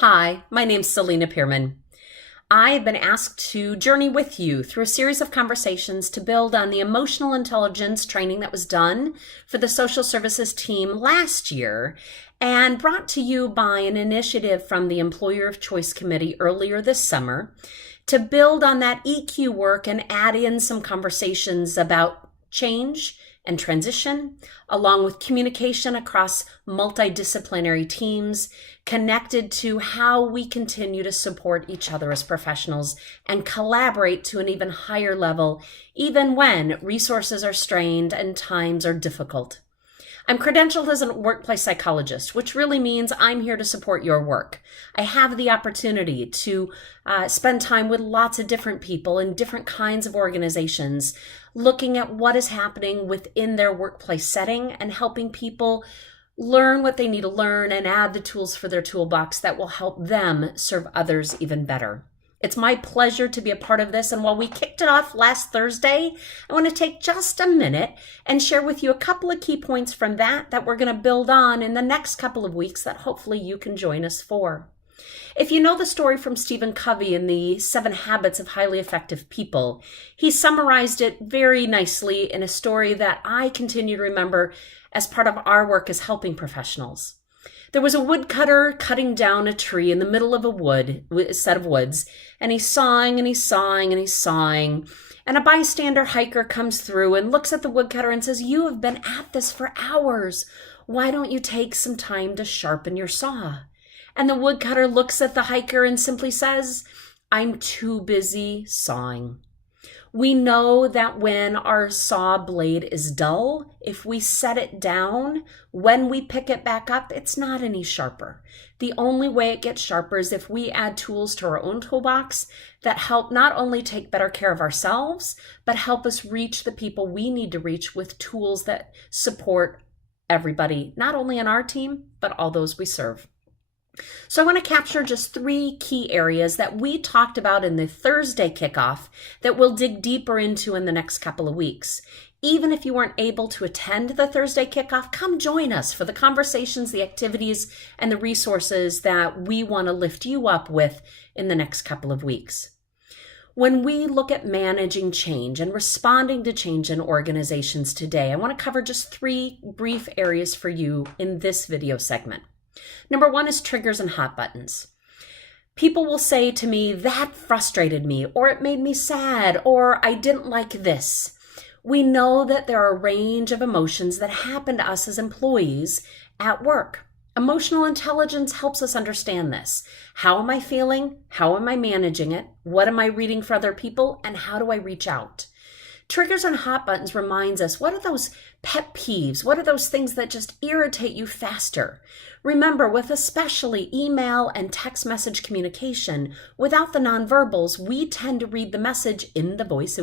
Hi, my name's Selena Pearman. I've been asked to journey with you through a series of conversations to build on the emotional intelligence training that was done for the social services team last year and brought to you by an initiative from the Employer of Choice Committee earlier this summer to build on that EQ work and add in some conversations about change and transition, along with communication across multidisciplinary teams, connected to how we continue to support each other as professionals and collaborate to an even higher level, even when resources are strained and times are difficult. I'm credentialed as a workplace psychologist, which really means I'm here to support your work. I have the opportunity to spend time with lots of different people in different kinds of organizations, looking at what is happening within their workplace setting and helping people learn what they need to learn and add the tools for their toolbox that will help them serve others even better. It's my pleasure to be a part of this, and while we kicked it off last Thursday, I want to take just a minute and share with you a couple of key points from that we're going to build on in the next couple of weeks that hopefully you can join us for. If you know the story from Stephen Covey in the 7 Habits of Highly Effective People, he summarized it very nicely in a story that I continue to remember as part of our work as helping professionals. There was a woodcutter cutting down a tree in the middle of a set of woods, and he's sawing and he's sawing and he's sawing. And a bystander hiker comes through and looks at the woodcutter and says, "You have been at this for hours. Why don't you take some time to sharpen your saw?" And the woodcutter looks at the hiker and simply says, "I'm too busy sawing." We know that when our saw blade is dull, if we set it down, when we pick it back up, it's not any sharper. The only way it gets sharper is if we add tools to our own toolbox that help not only take better care of ourselves, but help us reach the people we need to reach with tools that support everybody, not only on our team, but all those we serve. So I want to capture just 3 key areas that we talked about in the Thursday kickoff that we'll dig deeper into in the next couple of weeks. Even if you weren't able to attend the Thursday kickoff, come join us for the conversations, the activities, and the resources that we want to lift you up with in the next couple of weeks. When we look at managing change and responding to change in organizations today, I want to cover just 3 brief areas for you in this video segment. Number 1 is triggers and hot buttons. People will say to me, "That frustrated me," or "It made me sad," or "I didn't like this." We know that there are a range of emotions that happen to us as employees at work. Emotional intelligence helps us understand this. How am I feeling? How am I managing it? What am I reading for other people? And how do I reach out? Triggers and hot buttons reminds us, what are those pet peeves? What are those things that just irritate you faster? Remember, with especially email and text message communication, without the nonverbals, we tend to read the message in the voice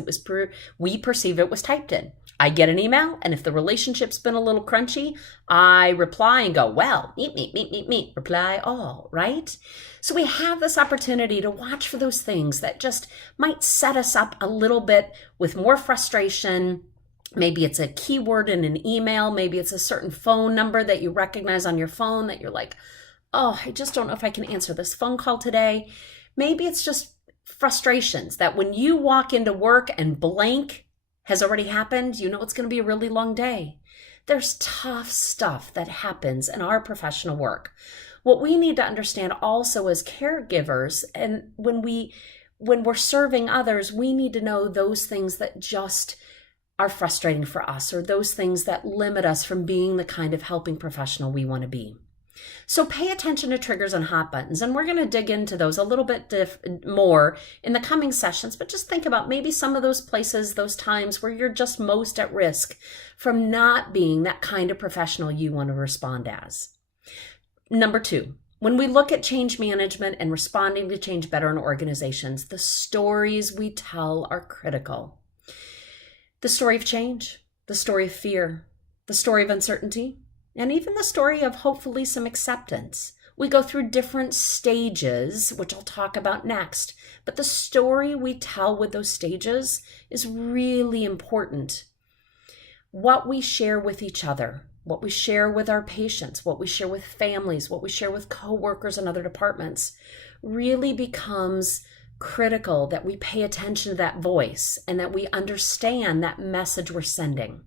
we perceive it was typed in. I get an email, and if the relationship's been a little crunchy, I reply and go, "Well, meet, reply all," right? So we have this opportunity to watch for those things that just might set us up a little bit with more frustration. Maybe it's a keyword in an email. Maybe it's a certain phone number that you recognize on your phone that you're like, "Oh, I just don't know if I can answer this phone call today." Maybe it's just frustrations that when you walk into work and blank has already happened, you know it's going to be a really long day. There's tough stuff that happens in our professional work. What we need to understand also as caregivers, and when we're serving others, we need to know those things that just are frustrating for us, or those things that limit us from being the kind of helping professional we want to be. So pay attention to triggers and hot buttons, and we're going to dig into those a little bit more in the coming sessions, but just think about maybe some of those places, those times where you're just most at risk from not being that kind of professional you want to respond as. Number 2, when we look at change management and responding to change better in organizations, the stories we tell are critical. The story of change, the story of fear, the story of uncertainty, and even the story of hopefully some acceptance. We go through different stages, which I'll talk about next, but the story we tell with those stages is really important. What we share with each other, what we share with our patients, what we share with families, what we share with coworkers and other departments really becomes critical that we pay attention to that voice and that we understand that message we're sending.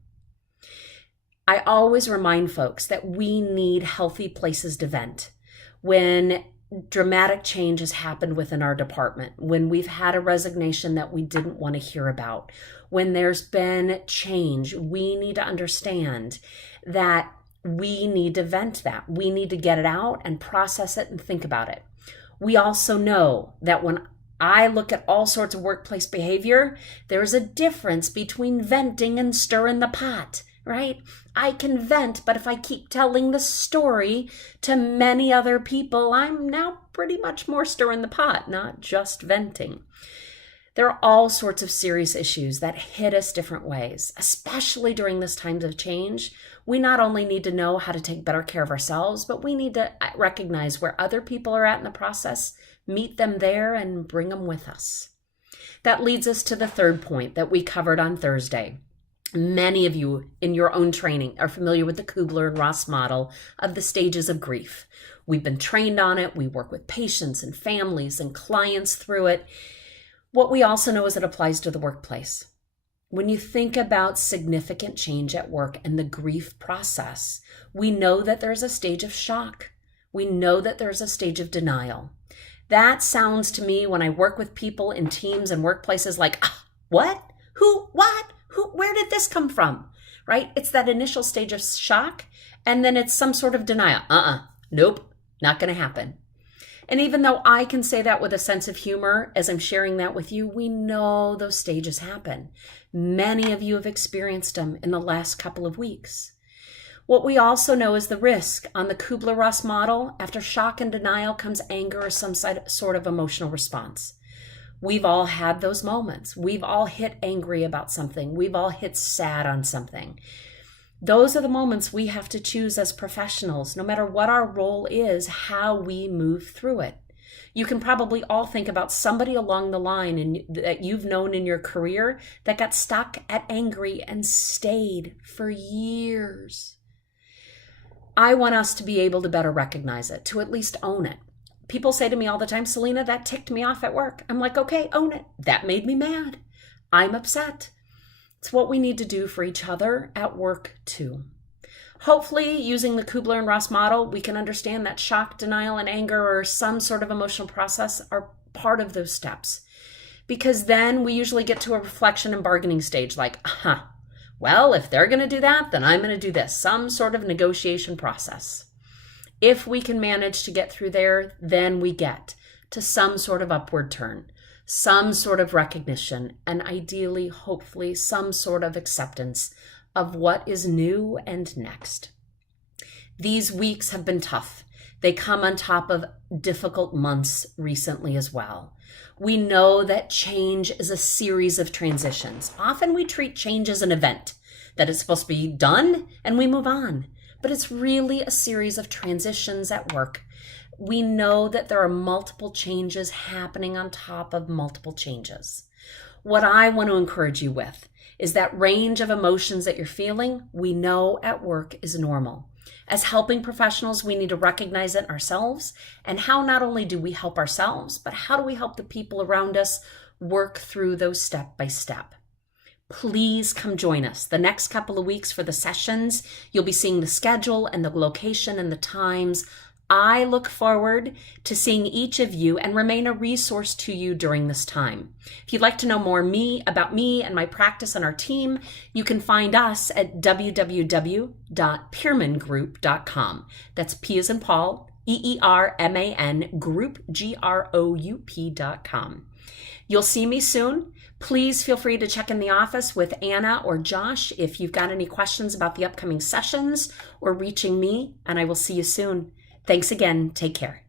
I always remind folks that we need healthy places to vent. When dramatic change has happened within our department, when we've had a resignation that we didn't want to hear about, when there's been change, we need to understand that we need to vent that. We need to get it out and process it and think about it. We also know that when I look at all sorts of workplace behavior, there's a difference between venting and stirring the pot, right? I can vent, but if I keep telling the story to many other people, I'm now pretty much more stirring the pot, not just venting. There are all sorts of serious issues that hit us different ways, especially during this times of change. We not only need to know how to take better care of ourselves, but we need to recognize where other people are at in the process, meet them there, and bring them with us. That leads us to the third point that we covered on Thursday. Many of you in your own training are familiar with the Kubler-Ross model of the stages of grief. We've been trained on it. We work with patients and families and clients through it. What we also know is it applies to the workplace. When you think about significant change at work and the grief process, we know that there's a stage of shock. We know that there's a stage of denial. That sounds to me, when I work with people in teams and workplaces, like, what? Who? What? Who? Where did this come from? Right? It's that initial stage of shock, and then it's some sort of denial. Nope, not going to happen. And even though I can say that with a sense of humor as I'm sharing that with you, we know those stages happen. Many of you have experienced them in the last couple of weeks. What we also know is the risk on the Kubler-Ross model. After shock and denial comes anger or some sort of emotional response. We've all had those moments. We've all hit angry about something. We've all hit sad on something. Those are the moments we have to choose as professionals, no matter what our role is, how we move through it. You can probably all think about somebody along the line that you've known in your career that got stuck at angry and stayed for years. I want us to be able to better recognize it, to at least own it. People say to me all the time, Selena, that ticked me off at work. I'm like, okay, own it. That made me mad. I'm upset. It's what we need to do for each other at work too. Hopefully, using the Kubler-Ross model, we can understand that shock, denial, and anger or some sort of emotional process are part of those steps. Because then we usually get to a reflection and bargaining stage like, well, if they're going to do that, then I'm going to do this. Some sort of negotiation process. If we can manage to get through there, then we get to some sort of upward turn, some sort of recognition, and ideally, hopefully, some sort of acceptance of what is new and next. These weeks have been tough. They come on top of difficult months recently as well. We know that change is a series of transitions. Often we treat change as an event, that it's supposed to be done and we move on. But it's really a series of transitions at work. We know that there are multiple changes happening on top of multiple changes. What I want to encourage you with is that range of emotions that you're feeling, we know at work is normal. As helping professionals, we need to recognize it ourselves and how not only do we help ourselves, but how do we help the people around us work through those step by step. Please come join us the next couple of weeks for the sessions. You'll be seeing the schedule and the location and the times. I look forward to seeing each of you and remain a resource to you during this time. If you'd like to know more about me and my practice and our team, you can find us at www.pearmangroup.com. That's P as in Paul, EERMAN group, GROUP.com. You'll see me soon. Please feel free to check in the office with Anna or Josh if you've got any questions about the upcoming sessions or reaching me, and I will see you soon. Thanks again. Take care.